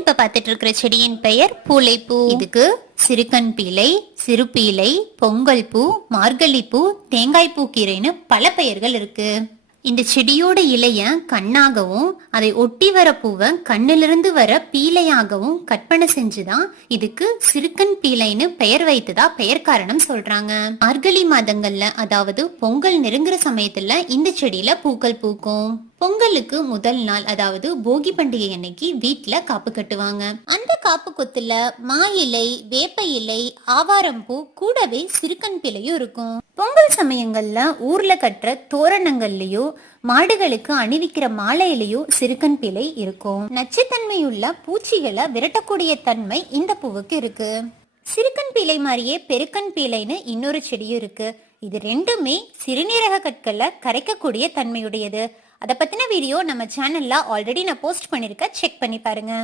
இப்ப பார்த்துட்டு இருக்கிற செடியின் பெயர் பூளைப்பூ. இதுக்கு சிறுகண் பீலை, சிறுபீலை, பொங்கல் பூ, மார்கழி பூ, தேங்காய் பூ கீரைன்னு பல பெயர்கள் இருக்கு. இந்த செடியோட இலைய கண்ணாகவும் அதை ஒட்டி வர பூவை கண்ணிலிருந்து வர பீலையாகவும் கற்பனை செஞ்சுதான் இதுக்கு சிறுகண் பீலைன்னு பெயர் வைத்ததா பெயர் காரணம் சொல்றாங்க. மார்கழி மாதங்கள்ல அதாவது பொங்கல் நெருங்குற சமயத்துல இந்த செடியில பூக்கள் பூக்கும். பொங்கலுக்கு முதல் நாள் அதாவது போகி பண்டிகை அன்னைக்கு வீட்டுல காப்பு கட்டுவாங்க. அந்த காப்பு கொத்துல மா இலை, வேப்ப இலை, ஆவாரம்பூ கூடவே சிறுகண் பிள்ளையும் இருக்கும். பொங்கல் சமயங்கள்ல ஊர்ல கட்டுற தோரணங்கள்லயோ மாடுகளுக்கு அணிவிக்கிற மாலையிலயோ சிறுகண் பிள்ளை இருக்கும். நச்சுத்தன்மையுள்ள பூச்சிகளை விரட்டக்கூடிய தன்மை இந்த பூவுக்கு இருக்கு. சிறுகண் பீலை மாதிரியே பெருக்கண் பீலைன்னு இன்னொரு செடியும் இருக்கு. இது ரெண்டுமே சிறுநீரக கற்களை கரைக்கக்கூடிய தன்மையுடையது. அதை பத்தின வீடியோ நம்ம சேனல்ல ஆல்ரெடி நான் போஸ்ட் பண்ணிருக்கேன், செக் பண்ணி பாருங்க.